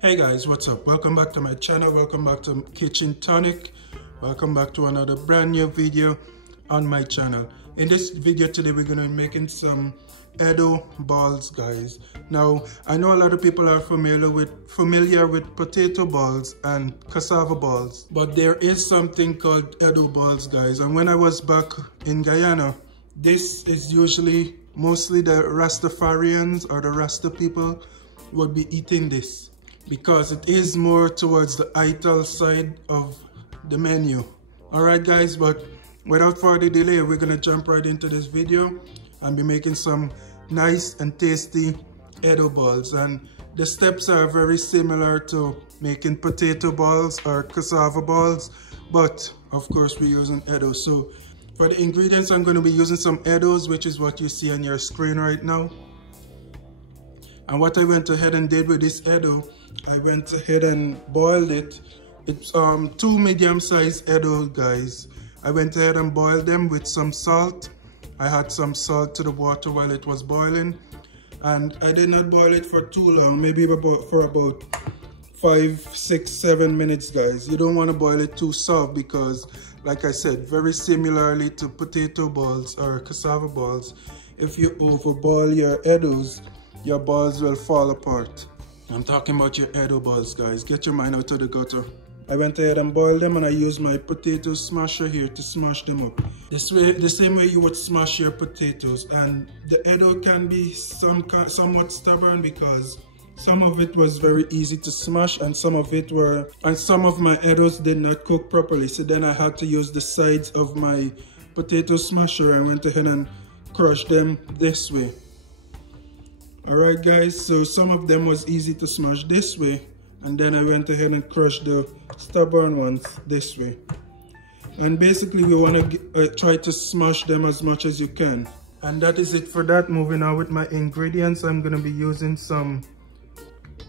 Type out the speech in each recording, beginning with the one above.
Hey guys, what's up? Welcome back to my channel. Welcome back to Kitchen Tonic. Welcome back to another brand new video on my channel. In this video today, we're going to be making some Eddoe balls, guys. Now, I know a lot of people are familiar with potato balls and cassava balls, but there is something called Eddoe balls, guys. And when I was back in Guyana, this is usually mostly the Rastafarians or the Rasta people would be eating this, because it is more towards the Ital side of the menu. Alright guys, but without further delay, we're gonna jump right into this video and be making some nice and tasty Eddoe balls. And the steps are very similar to making potato balls or cassava balls, but of course we're using Eddoe. So for the ingredients, I'm gonna be using some Eddoes, which is what you see on your screen right now. And what I went ahead and did with this Eddoe, I went ahead and boiled it. It's 2 medium-sized Eddoe, guys. I went ahead and boiled them with some salt. I had some salt to the water while it was boiling. And I did not boil it for too long, maybe for about 5, 6, 7 minutes, guys. You don't want to boil it too soft because, like I said, very similarly to potato balls or cassava balls, if you overboil your Eddoes, your balls will fall apart. I'm talking about your Eddoe balls, guys. Get your mind out of the gutter. I went ahead and boiled them, and I used my potato smasher here to smash them up. This way, the same way you would smash your potatoes. And the Eddoe can be somewhat stubborn because some of it was very easy to smash, and some of my Eddoes did not cook properly. So then I had to use the sides of my potato smasher and went ahead and crushed them this way. Alright guys, so some of them was easy to smash this way, and then I went ahead and crushed the stubborn ones this way. And basically we want to try to smash them as much as you can. And that is it for that. Moving on with my ingredients, I'm going to be using some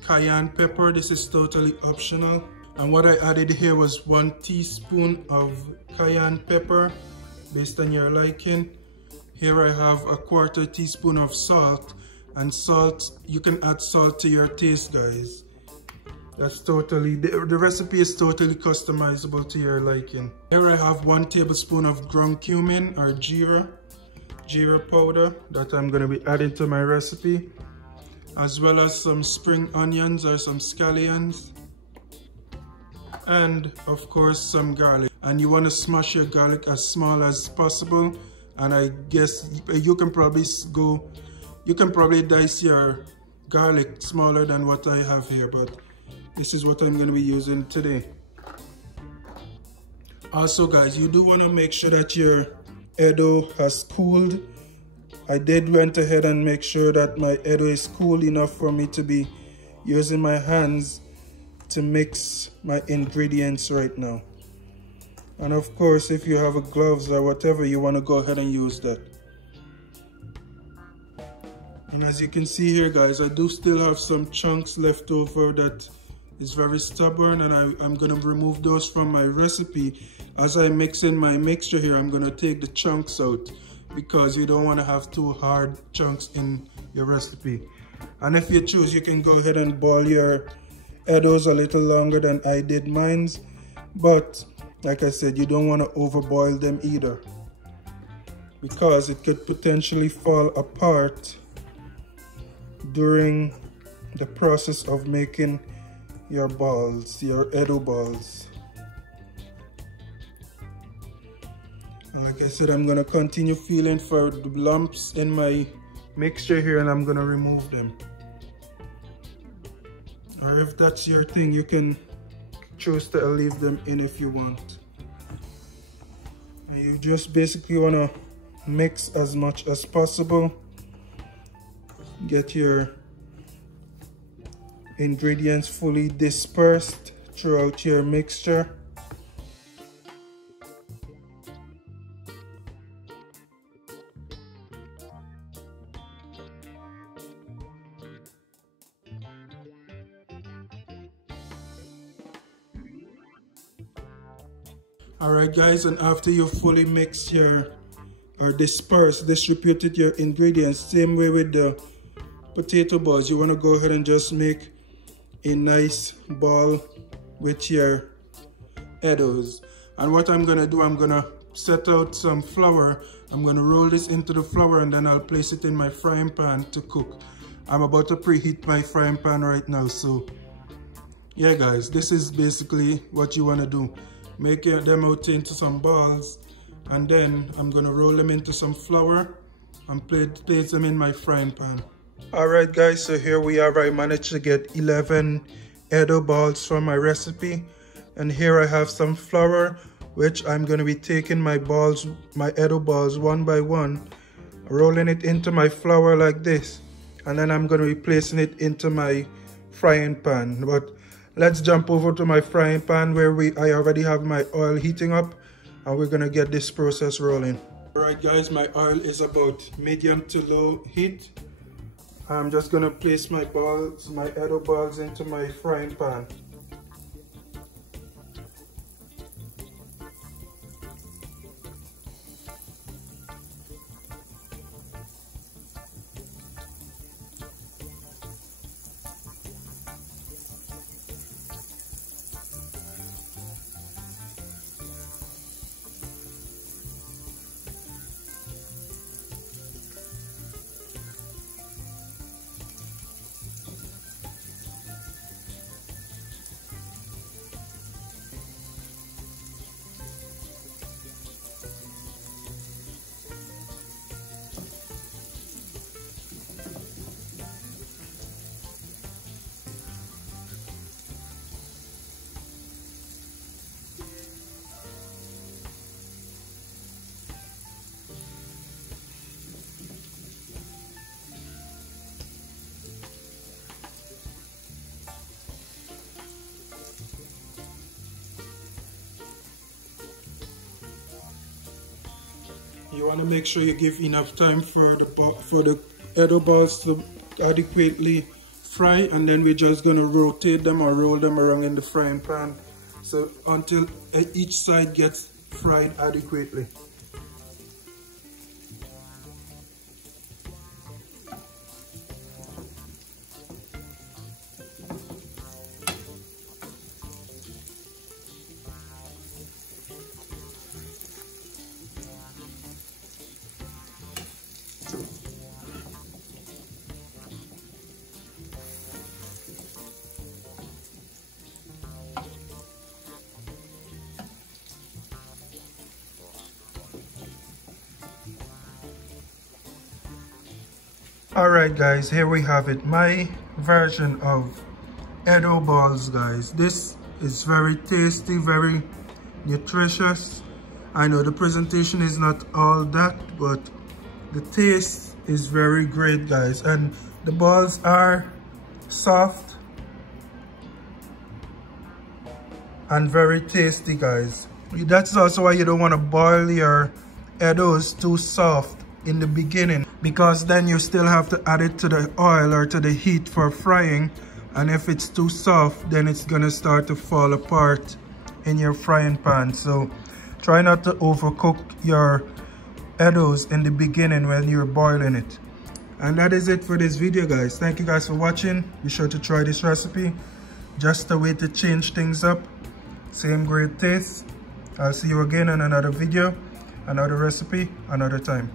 cayenne pepper. This is totally optional. And what I added here was 1 teaspoon of cayenne pepper based on your liking. Here I have a 1/4 teaspoon of salt. And salt, you can add salt to your taste, guys. That's totally, the recipe is totally customizable to your liking. Here I have 1 tablespoon of ground cumin or jeera powder that I'm going to be adding to my recipe, as well as some spring onions or some scallions, and of course some garlic. And you want to smash your garlic as small as possible, and I guess you can probably dice your garlic smaller than what I have here, but this is what I'm going to be using today. Also guys, you do want to make sure that your Eddoe has cooled. I went ahead and make sure that my Eddoe is cool enough for me to be using my hands to mix my ingredients right now. And of course, if you have a gloves or whatever, you want to go ahead and use that. And as you can see here, guys, I do still have some chunks left over that is very stubborn, and I'm going to remove those from my recipe. As I mix in my mixture here, I'm going to take the chunks out because you don't want to have too hard chunks in your recipe. And if you choose, you can go ahead and boil your Eddoes a little longer than I did mine. But like I said, you don't want to overboil them either, because it could potentially fall apart during the process of making your balls, your Eddoe balls. And like I said, I'm gonna continue feeling for the lumps in my mixture here, and I'm gonna remove them. Or if that's your thing, you can choose to leave them in if you want. And you just basically wanna mix as much as possible. Get your ingredients fully dispersed throughout your mixture. Alright guys, and after you fully mix or distributed your ingredients, same way with the potato balls, you want to go ahead and just make a nice ball with your Eddoes. And what I'm gonna do, I'm gonna set out some flour. I'm gonna roll this into the flour and then I'll place it in my frying pan to cook. I'm about to preheat my frying pan right now. So yeah guys, this is basically what you wanna do. Make them out into some balls, and then I'm gonna roll them into some flour and place them in my frying pan. Alright guys, so here we are. I managed to get 11 Eddoe balls from my recipe, and here I have some flour, which I'm going to be taking my Eddoe balls one by one, rolling it into my flour like this, and then I'm going to be placing it into my frying pan. But let's jump over to my frying pan where I already have my oil heating up, and we're going to get this process rolling. Alright guys, my oil is about medium to low heat. I'm just gonna place my Eddoe balls into my frying pan. You want to make sure you give enough time for the Eddoe balls to adequately fry, and then we're just going to rotate them or roll them around in the frying pan so until each side gets fried adequately. Alright guys, here we have it, my version of Eddoe balls guys. This is very tasty, very nutritious. I know the presentation is not all that, but the taste is very great guys, and the balls are soft and very tasty guys. That's also why you don't want to boil your Eddoes too soft in the beginning, because then you still have to add it to the oil or to the heat for frying, and if it's too soft then it's gonna start to fall apart in your frying pan. So try not to overcook your Eddoes in the beginning when you're boiling it. And that is it for this video guys. Thank you guys for watching. Be sure to try this recipe, just a way to change things up. Same great taste. I'll see you again in another video, another recipe, another time.